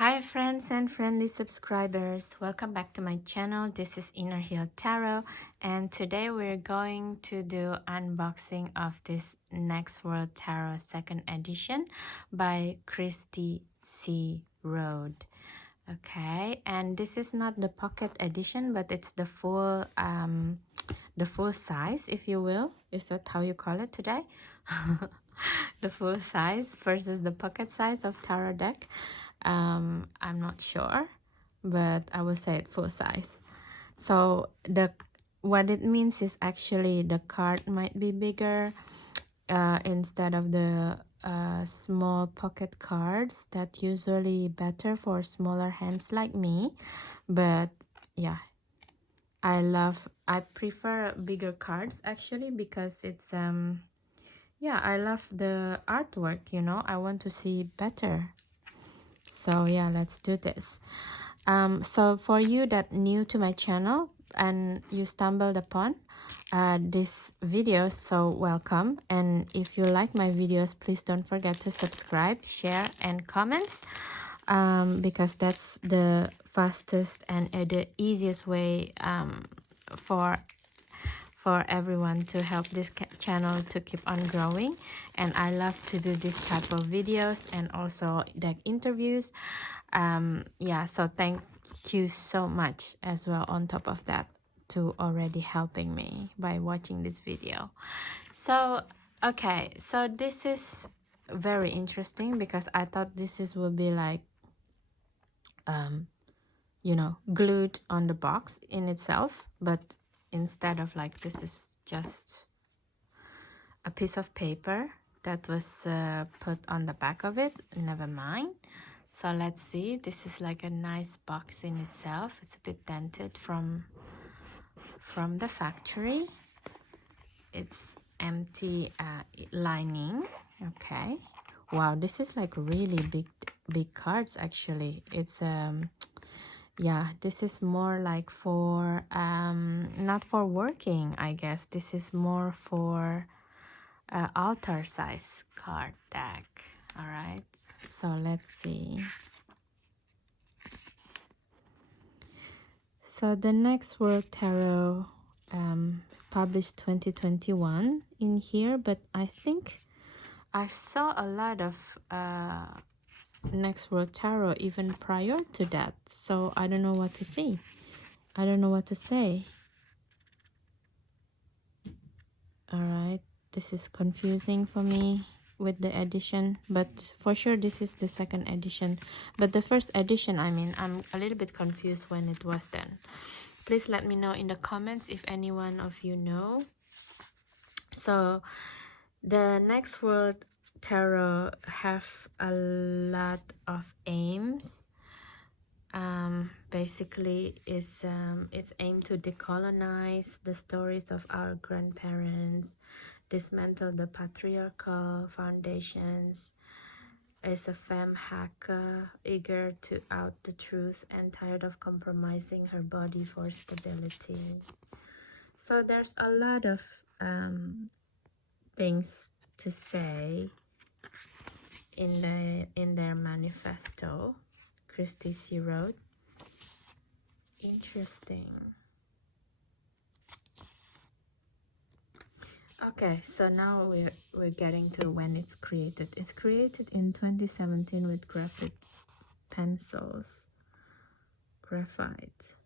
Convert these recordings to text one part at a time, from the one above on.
Hi friends and friendly subscribers, welcome back to my channel. This is Inner Hill Tarot, and today we're going to do unboxing of this Next World Tarot second edition by Christy C. Road. Okay, and this is not the pocket edition, but it's the full size, if you will. Is that how you call it today? The full size versus the pocket size of tarot deck. I'm not sure, but I will say it full size. So what it means is actually the card might be bigger instead of the small pocket cards that usually better for smaller hands like me. But yeah, I prefer bigger cards actually, because it's yeah, I love the artwork, you know. I want to see better. So yeah, let's do this. So for you that new to my channel and you stumbled upon this video, so welcome. And if you like my videos, please don't forget to subscribe, share and comments, because that's the fastest and the easiest way for everyone to help this channel to keep on growing. And I love to do this type of videos and also deck interviews. Yeah, so thank you so much as well on top of that to already helping me by watching this video. So okay, so this is very interesting because I thought will be like you know, glued on the box in itself, but instead of like, this is just a piece of paper that was put on the back of it. Never mind. So let's see, this is like a nice box in itself. It's a bit dented from the factory. It's empty lining. Okay, wow, this is like really big cards actually. It's yeah, this is more like for not for working, I guess. This is more for altar size card deck. All right, so let's see. So the Next World Tarot is published 2021 in here, but I think I saw a lot of Next World Tarot even prior to that, so I don't know what to see. I don't know what to say. All right, this is confusing for me with the edition, but for sure this is the second edition. But the first edition, I mean, I'm a little bit confused when it was then. Please let me know in the comments if anyone of you know. So the Next World Tarot have a lot of aims. Basically is it's aimed to decolonize the stories of our grandparents, dismantle the patriarchal foundations, is a femme hacker eager to out the truth and tired of compromising her body for stability. So there's a lot of things to say in their manifesto. Christy C. wrote. Interesting. Okay, so now we're getting to when it's created. It's created in 2017 with graphite pencils, graphite.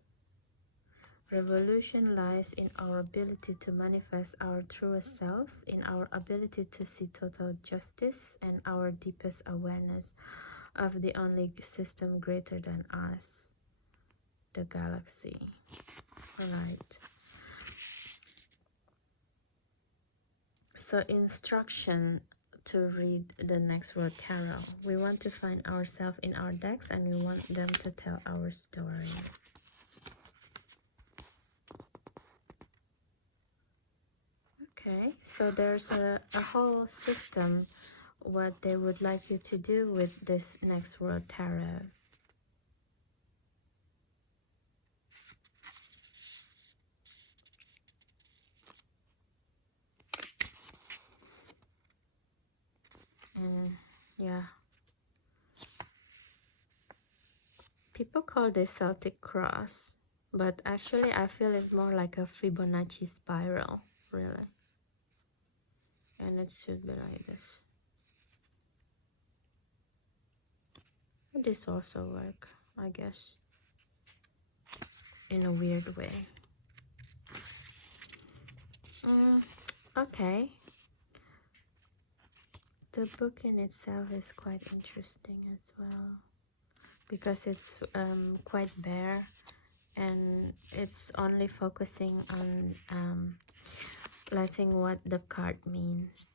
Revolution lies in our ability to manifest our truest selves, in our ability to see total justice, and our deepest awareness of the only system greater than us, the galaxy. Alright. So instruction to read the Next World Tarot. We want to find ourselves in our decks and we want them to tell our story. Okay, so there's a whole system what they would like you to do with this Next World Tarot. And yeah, People call this Celtic cross, but actually I feel it's more like a Fibonacci spiral, really. And it should be like this. This also work, I guess, in a weird way. Okay. The book in itself is quite interesting as well, because it's quite bare, and it's only focusing on letting what the card means.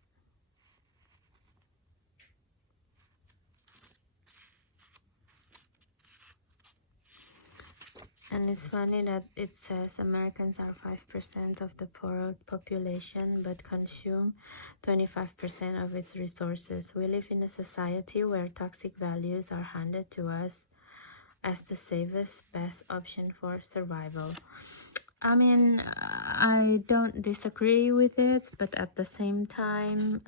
And it's funny that it says Americans are 5% of the poor population but consume 25% of its resources. We live in a society where toxic values are handed to us as the safest, best option for survival. I mean, I don't disagree with it, but at the same time,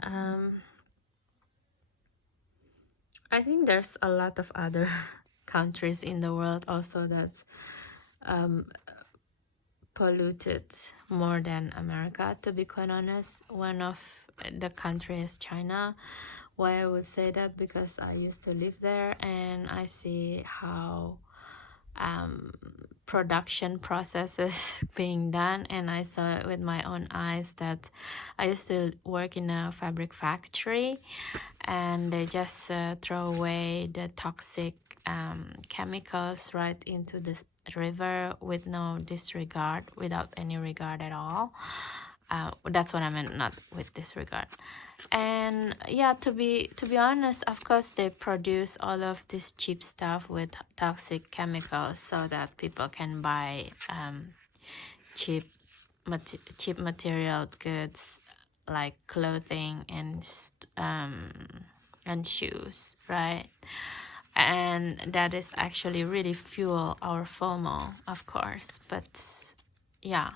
I think there's a lot of other countries in the world also that's polluted more than America, to be quite honest. One of the countries is China. Why I would say that, because I used to live there and I see how production processes being done, and I saw it with my own eyes. That I used to work in a fabric factory, and they just throw away the toxic chemicals right into the river with no disregard, without any regard at all. That's what I meant, not with disregard. And yeah, to be honest, of course they produce all of this cheap stuff with toxic chemicals so that people can buy cheap material goods like clothing and shoes, right? And that is actually really fuel our FOMO, of course. But yeah,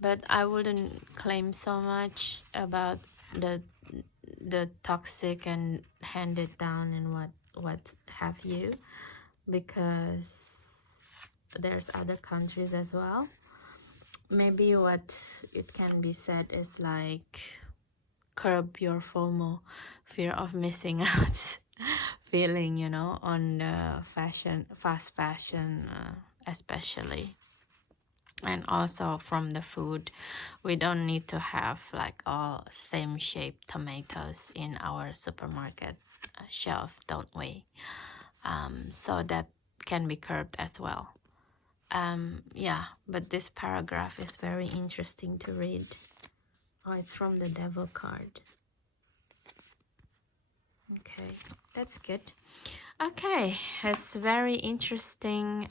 but I wouldn't claim so much about the toxic and handed down and what have you, because there's other countries as well. Maybe what it can be said is like curb your FOMO, fear of missing out feeling, you know, on the fast fashion, especially. And also from the food, we don't need to have like all same shaped tomatoes in our supermarket shelf, don't we? So that can be curbed as well. Yeah, but this paragraph is very interesting to read. Oh, it's from the devil card. Okay, that's good. Okay, it's very interesting.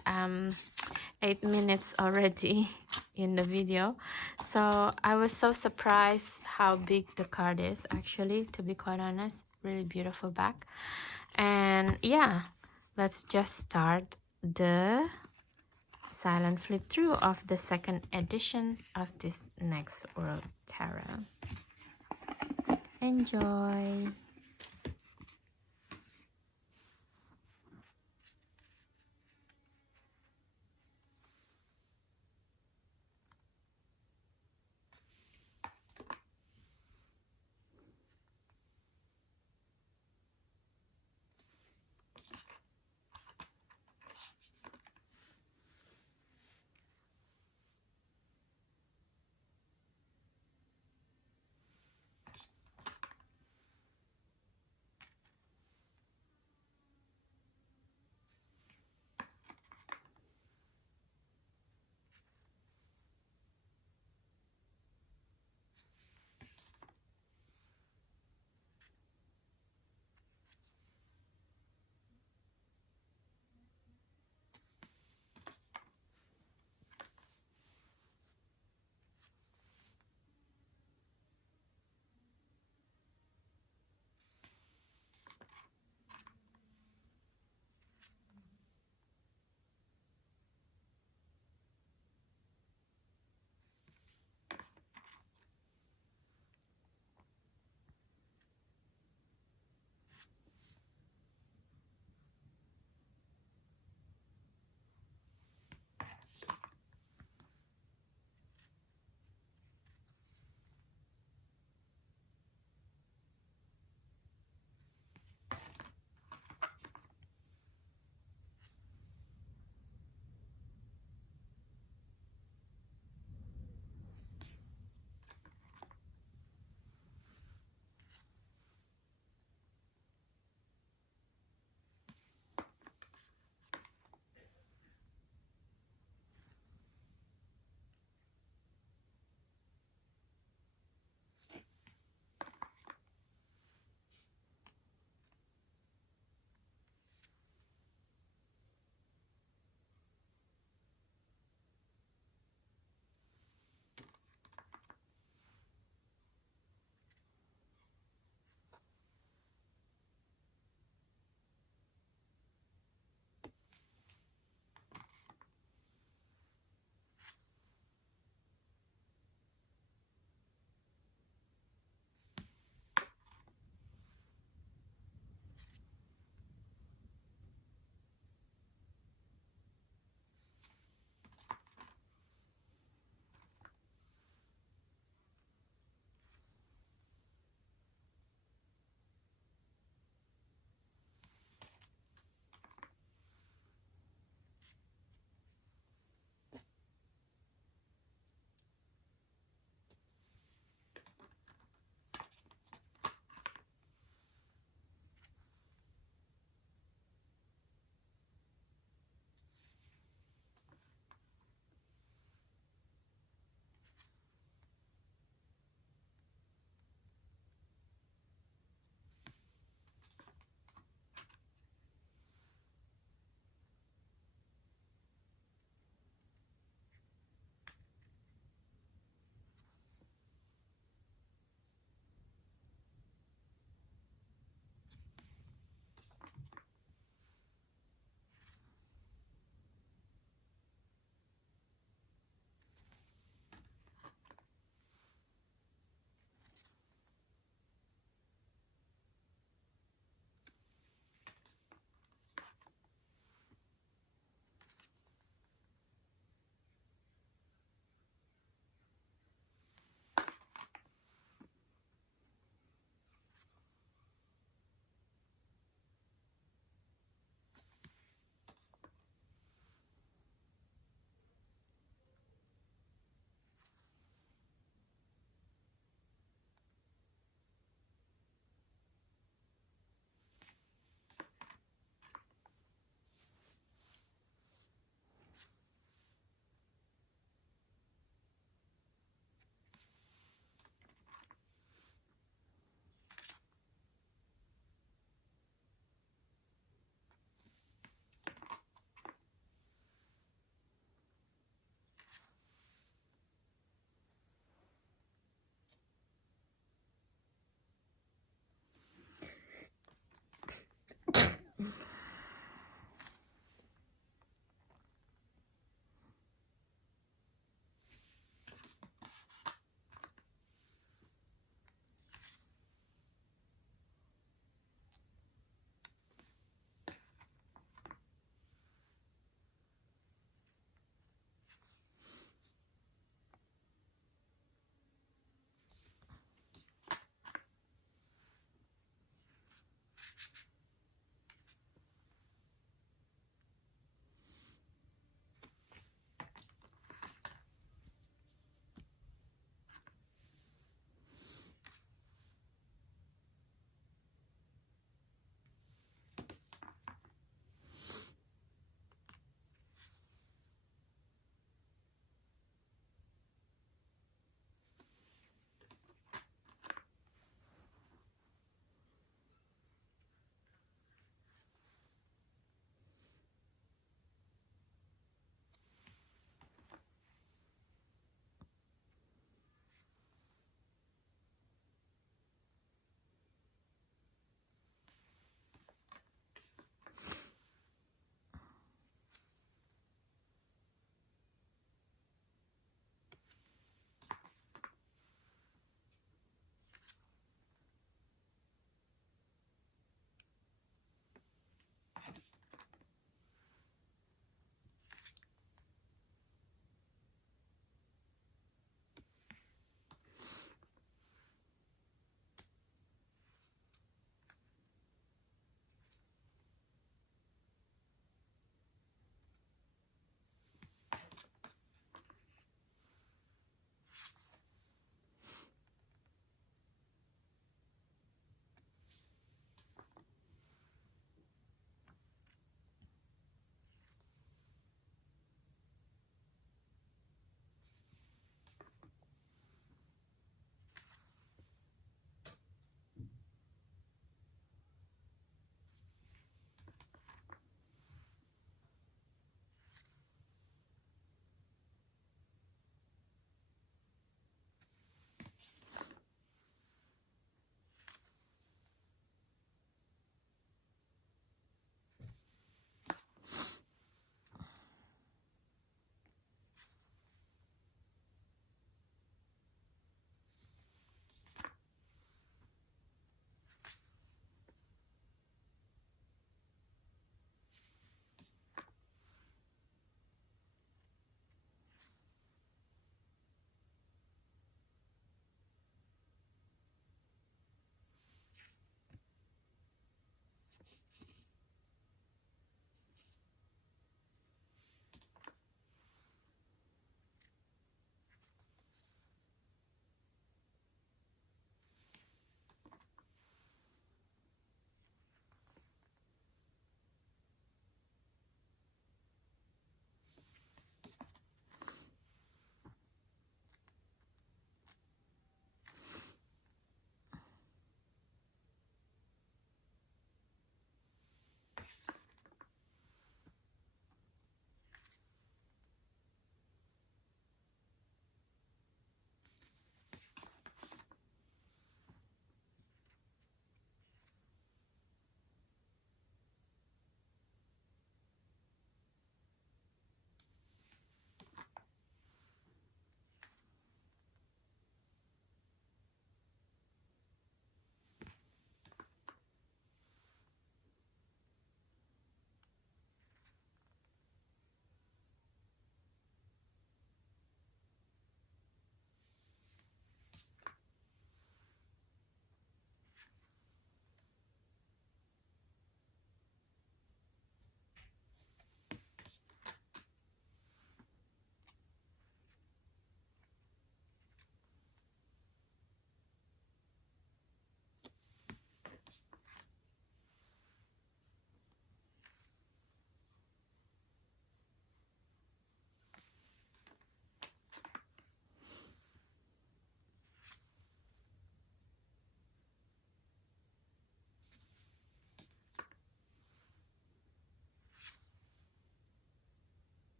8 minutes already in the video, so I was so surprised how big the card is, actually, to be quite honest. Really beautiful back. And yeah, let's just start the silent flip through of the second edition of this Next World Tarot. Enjoy.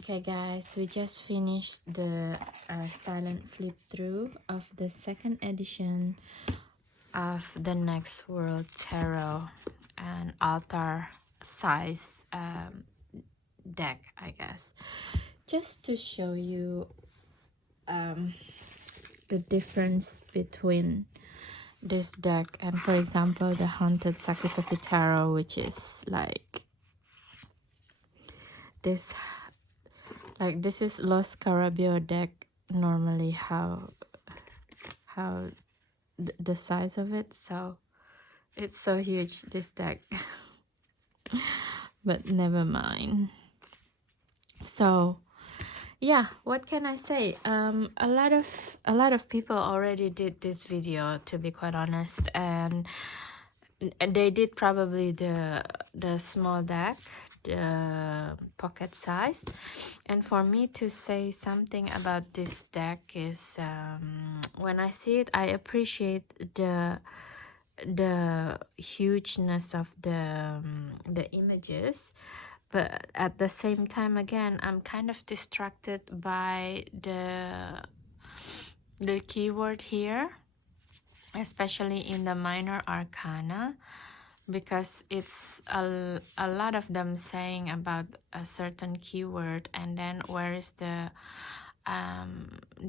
Okay guys, we just finished the silent flip through of the second edition of the Next World Tarot and altar size deck, I guess, just to show you the difference between this deck and, for example, the Haunted Sakisaki Tarot, which is like this. Like this is Los Carabio deck normally, how the size of it, so it's so huge, this deck. But never mind. So yeah, what can I say? A lot of people already did this video, to be quite honest, and they did probably the small deck, the pocket size. And for me to say something about this deck is, when I see it, I appreciate the hugeness of the images, but at the same time, again, I'm kind of distracted by the keyword here, especially in the minor arcana, because it's a lot of them saying about a certain keyword, and then where is the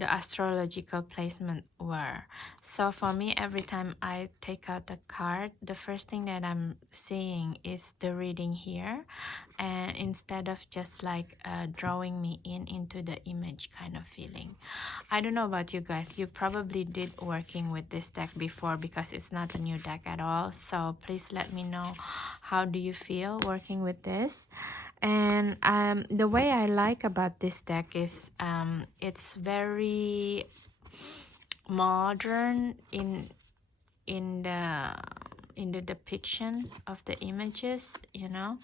astrological placement were. So for me, every time I take out the card, the first thing that I'm seeing is the reading here, and instead of just like drawing me into the image kind of feeling. I don't know about you guys, you probably did working with this deck before, because it's not a new deck at all. So please let me know, how do you feel working with this? And the way I like about this deck is it's very modern in the depiction of the images, you know,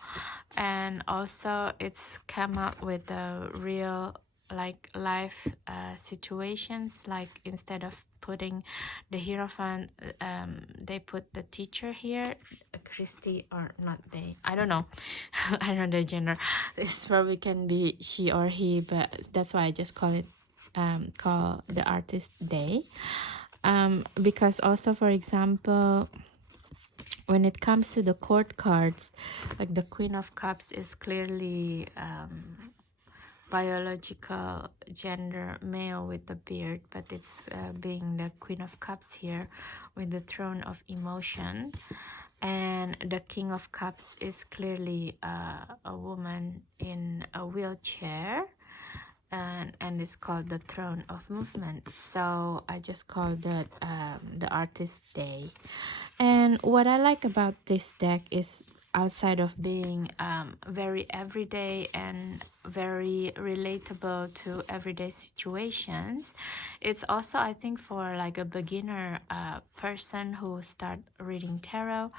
and also it's come out with a real like life situations. Like instead of putting the hierophant, they put the teacher here, Christy, or not they, I don't know. I don't know the gender, this probably can be she or he, but that's why I just call it call the artist they. Because also, for example, when it comes to the court cards, like the Queen of Cups is clearly biological gender male with the beard, but it's being the Queen of Cups here with the throne of emotion. And the King of Cups is clearly a woman in a wheelchair, and it's called the throne of movement. So I just call that the artist day. And what I like about this deck is, outside of being very everyday and very relatable to everyday situations, it's also, I think, for like a beginner person who start reading tarot,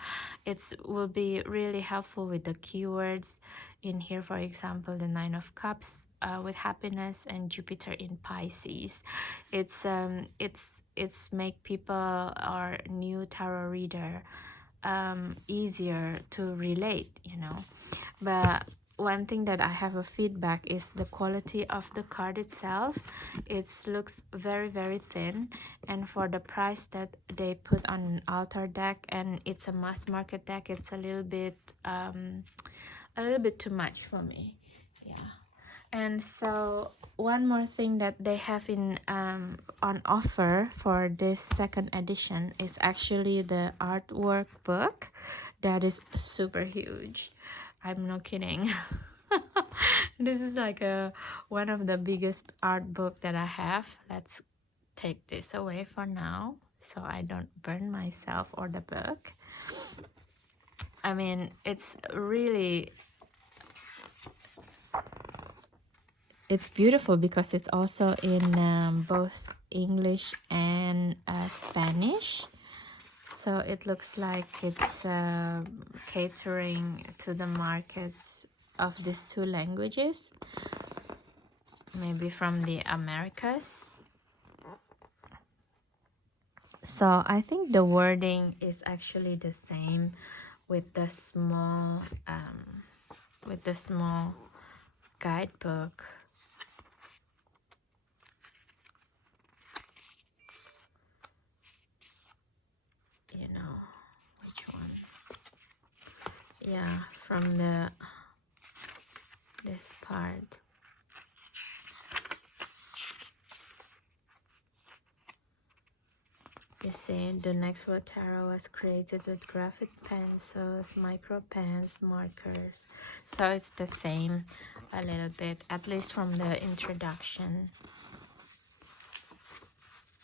it will be really helpful with the keywords in here. For example, the Nine of Cups with happiness and Jupiter in Pisces. It's make people or new tarot reader easier to relate, you know. But one thing that I have a feedback is the quality of the card itself. It looks very, very thin, and for the price that they put on an altar deck, and it's a mass market deck, it's a little bit too much for me. Yeah. And so one more thing that they have in on offer for this second edition is actually the artwork book that is super huge. I'm not kidding. This is like one of the biggest art book that I have. Let's take this away for now so I don't burn myself or the book. I mean, it's really, it's beautiful because it's also in both English and Spanish. So it looks like it's catering to the markets of these two languages, maybe from the Americas. So I think the wording is actually the same with the small guidebook. You know, which one? Yeah, from this part. You see, the next word tarot was created with graphic pencils, micro pens, markers. So it's the same a little bit, at least from the introduction.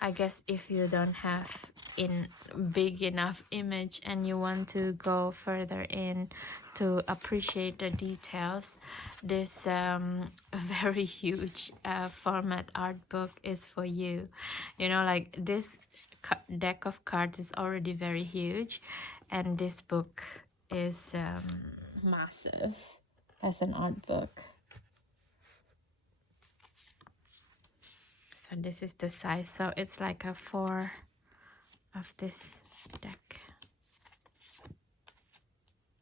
I guess if you don't have in big enough image and you want to go further in to appreciate the details, this very huge format art book is for you. You know, like this deck of cards is already very huge, and this book is massive as an art book. So this is the size. So it's like a 4 of this deck.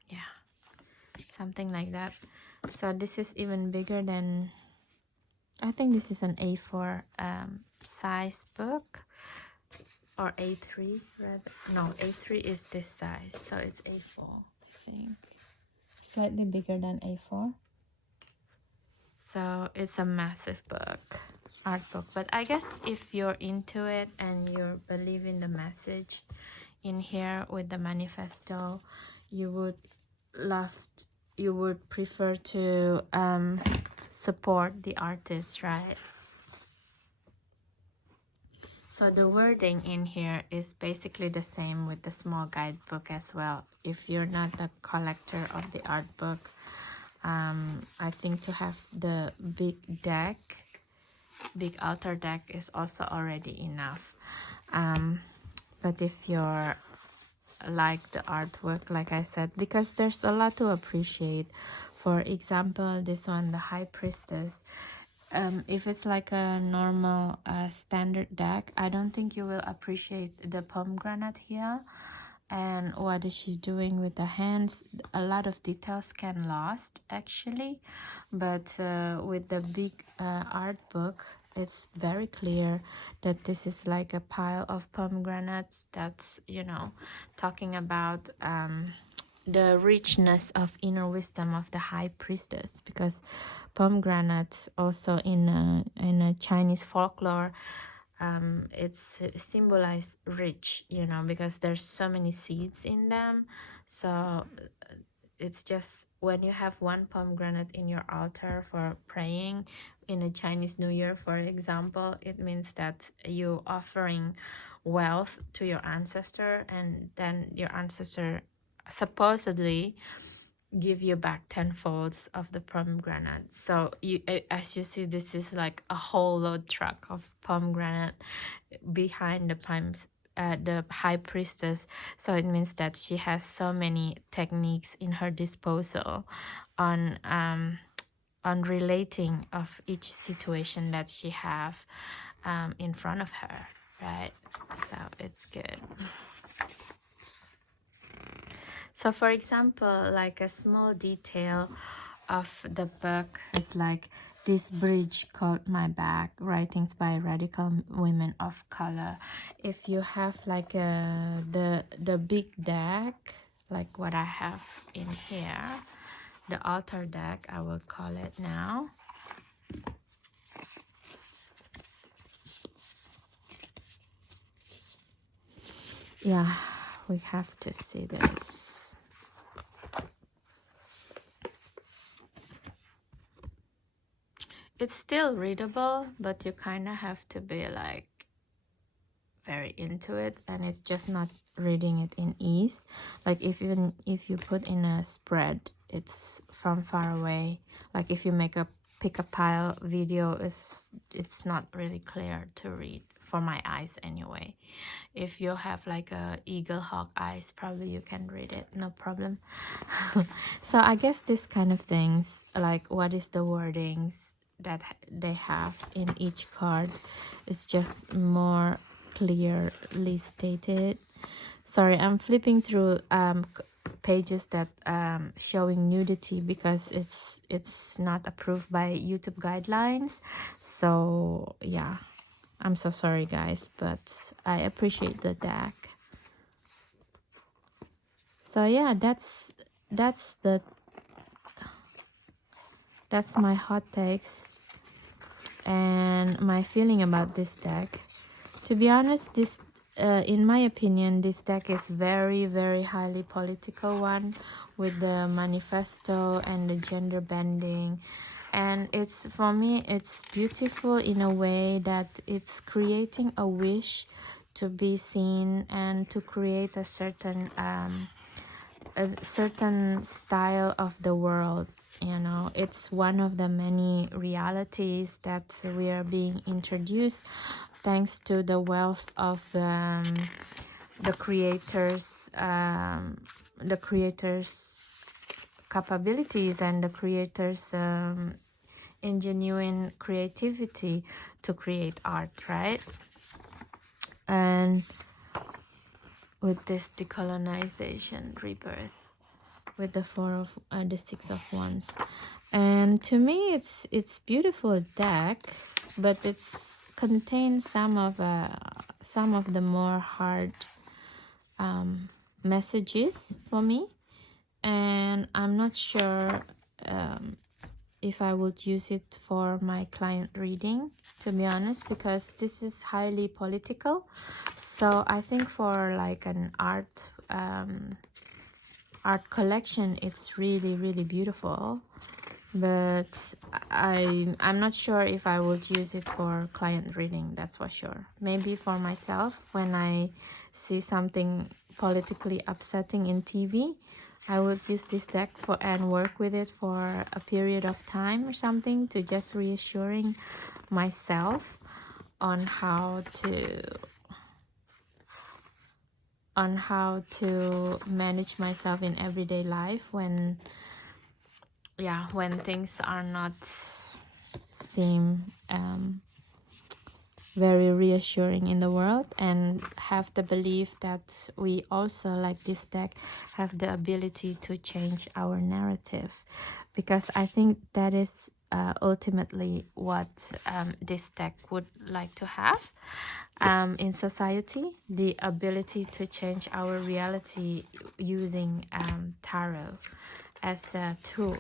Yeah, something like that. So this is even bigger than, I think this is an A4 size book, or A3 rather. No, A3 is this size, so it's A4, I think. Slightly bigger than A4. So it's a massive book, art book. But I guess if you're into it and you believe in the message in here with the manifesto, you would you would prefer to support the artist, right? So the wording in here is basically the same with the small guidebook as well. If you're not a collector of the art book, I think to have the big altar deck is also already enough. But if you're like the artwork, like I said, because there's a lot to appreciate. For example, this one, the High Priestess. If it's like a normal standard deck, I don't think you will appreciate the pomegranate here and what is she doing with the hands. A lot of details can lost actually, but with the big art book, it's very clear that this is like a pile of pomegranates. That's, you know, talking about the richness of inner wisdom of the High Priestess, because pomegranate also in a Chinese folklore, it's symbolized rich, you know, because there's so many seeds in them. So it's just when you have one pomegranate in your altar for praying in a Chinese New Year, for example, it means that you offering wealth to your ancestor, and then your ancestor supposedly give you back tenfolds of the pomegranate. So you, as you see, this is like a whole load truck of pomegranate behind the High Priestess. So it means that she has so many techniques in her disposal on relating of each situation that she have in front of her, right? So it's good. So for example, like a small detail of the book is like, this bridge called my back, writings by radical women of color. If you have like the big deck, like what I have in here, the altar deck, I will call it now. Yeah, we have to see this. It's still readable, but you kind of have to be like very into it, and it's just not reading it in ease. Like even if you put in a spread, it's from far away. Like if you make a pick a pile video, it's not really clear to read for my eyes anyway. If you have like a eagle hawk eyes, probably you can read it, no problem. So I guess this kind of things, like what is the wordings that they have in each card, is just more clearly stated. Sorry, I'm flipping through pages that showing nudity, because it's not approved by YouTube guidelines. So yeah, I'm so sorry guys, but I appreciate the deck. So yeah, that's my hot takes and my feeling about this deck. To be honest, this in my opinion, this deck is very, very highly political one, with the manifesto and the gender bending. And it's, for me, it's beautiful in a way that it's creating a wish to be seen and to create a certain style of the world. You know, it's one of the many realities that we are being introduced thanks to the wealth of the creators, capabilities, and the creators genuine creativity to create art, right? And with this decolonization rebirth, with the the 6 of wands, and to me it's beautiful deck, but it's contains some of the more hard messages for me, and I'm not sure if I would use it for my client reading, to be honest, because this is highly political. So I think for like an art collection, it's really, really beautiful, but I'm not sure if I would use it for client reading, that's for sure. Maybe for myself, when I see something politically upsetting in TV, I would use this deck for and work with it for a period of time or something, to just reassuring myself on how to manage myself in everyday life when things are not seem very reassuring in the world, and have the belief that we also, like this deck, have the ability to change our narrative, because I think that is ultimately what this deck would like to have in society, the ability to change our reality using tarot as a tool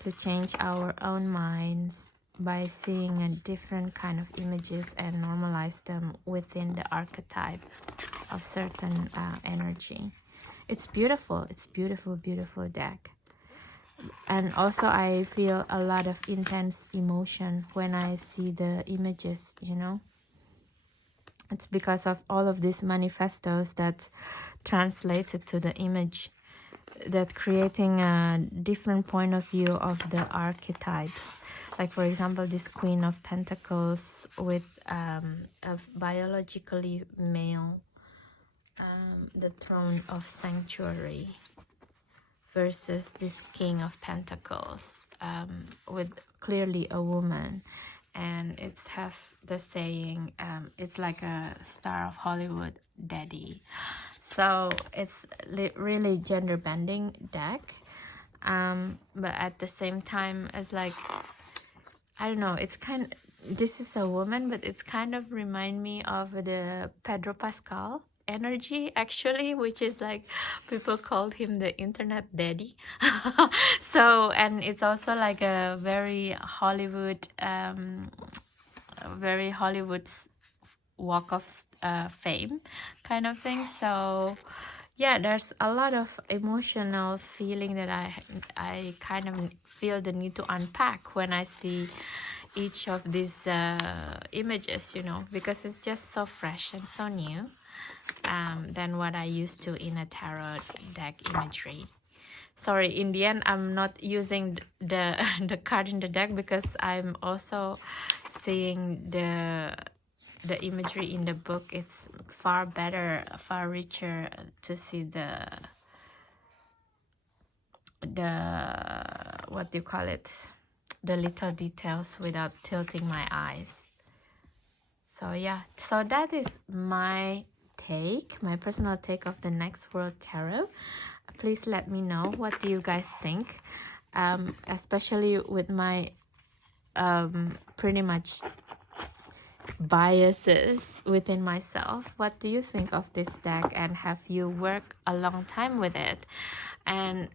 to change our own minds by seeing a different kind of images and normalize them within the archetype of certain energy. It's beautiful. It's beautiful, beautiful deck. And also I feel a lot of intense emotion when I see the images, you know. It's because of all of these manifestos that translated to the image, that creating a different point of view of the archetypes. Like for example, this Queen of Pentacles with a biologically male, the Throne of Sanctuary, versus this King of Pentacles with clearly a woman. And it's have the saying, it's like a star of Hollywood daddy. So it's really gender bending deck, but at the same time, it's like, I don't know, it's kind, this is a woman, but it's kind of remind me of the Pedro Pascal energy, actually, which is like, people called him the internet daddy. So, and it's also like a very Hollywood walk of fame kind of thing. So yeah, there's a lot of emotional feeling that I kind of feel the need to unpack when I see each of these images, you know, because it's just so fresh and so new than what I used to in a tarot deck imagery. Sorry, in the end, I'm not using the the card in the deck, because I'm also seeing the imagery in the book. It's far better, far richer to see the what do you call it, the little details without tilting my eyes. So yeah, so that is my personal take of the Next World Tarot. please let me know what do you guys think, especially with my pretty much biases within myself. What do you think of this deck, and have you worked a long time with it? And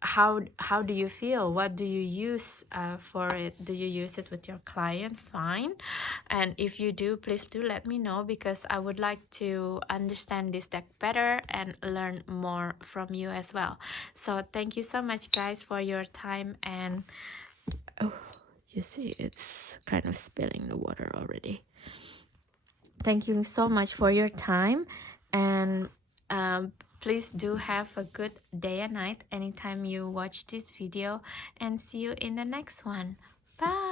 how do you feel? What do you use for it? Do you use it with your client? Fine. And if you do, please do let me know, because I would like to understand this deck better and learn more from you as well. So thank you so much, guys, for your time. And oh, you see it's kind of spilling the water already. Thank you so much for your time, and please do have a good day and night anytime you watch this video, and see you in the next one. Bye.